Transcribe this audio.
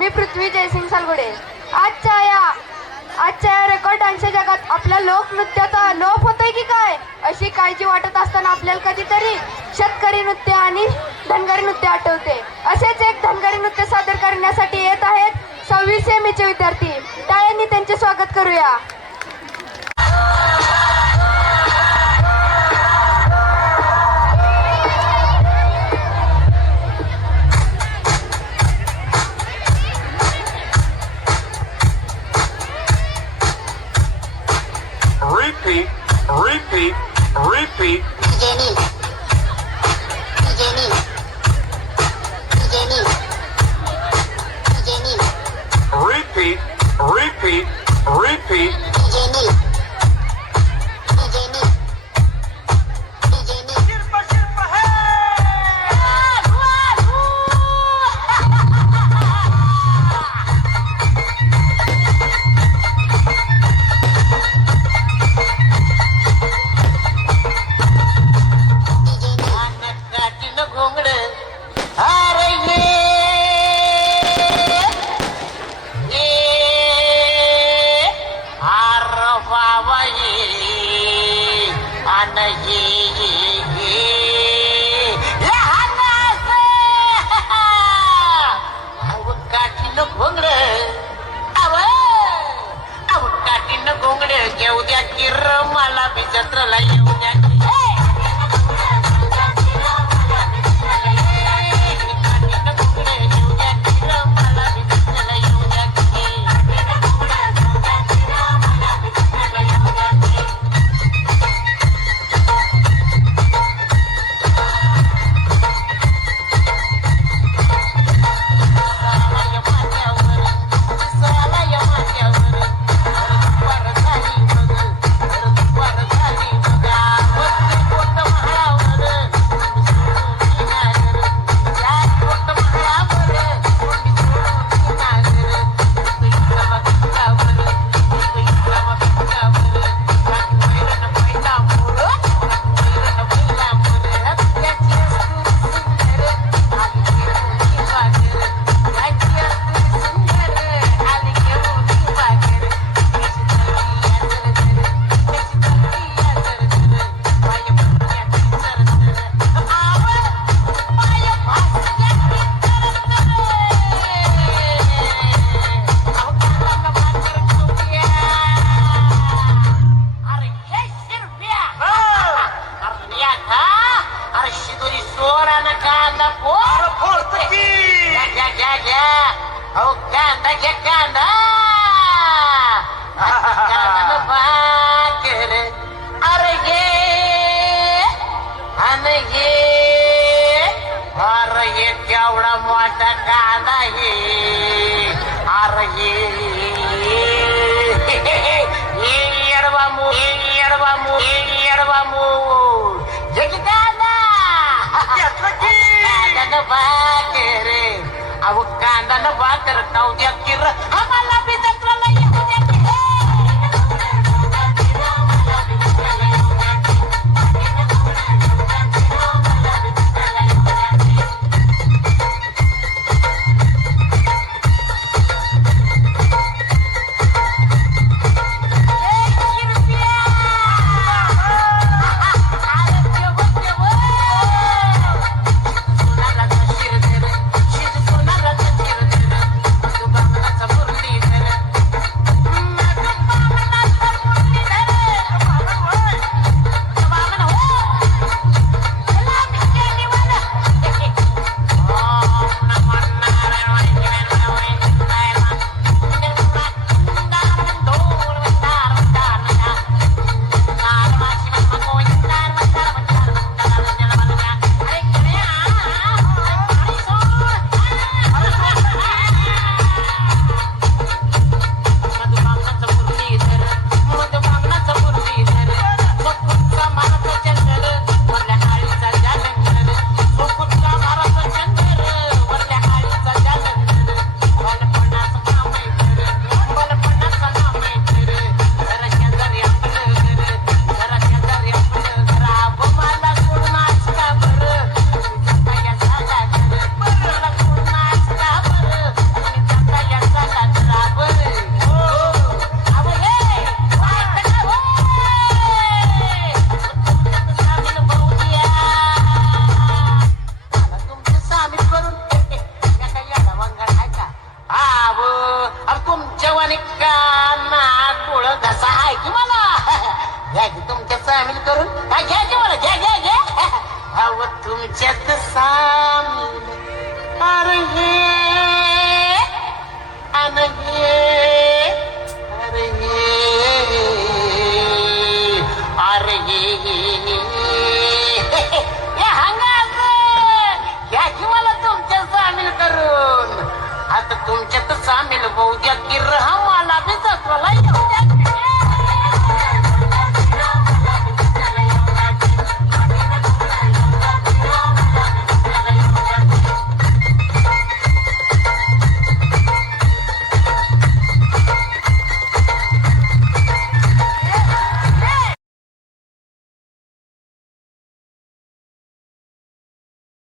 मी पृथ्वी जयसिंग सालगुडे. आजच्या या रेकॉर्ड डान्सच्या जगात आपल्या लोकनृत्याचा लोप होतोय की काय अशी काळजी वाटत असताना आपल्याला कधीतरी शेतकरी नृत्य आणि धनगरी नृत्य आठवते. असेच एक धनगरी नृत्य सादर करण्यासाठी येत आहेत 26 सेमीचे विद्यार्थी. टाळ्यांनी त्यांचे स्वागत करूया. Repeat. घेऊ द्या किर मला बी जत्राला येऊ द्या. केवढा मोठा कांदा हे अरे येडवामू जग कांदा कांदा भाकर अहो कांदा न भाकर खाऊ द्या किर आम्हाला बी जत्राला येऊ द्या. Leave तुमच्यात सा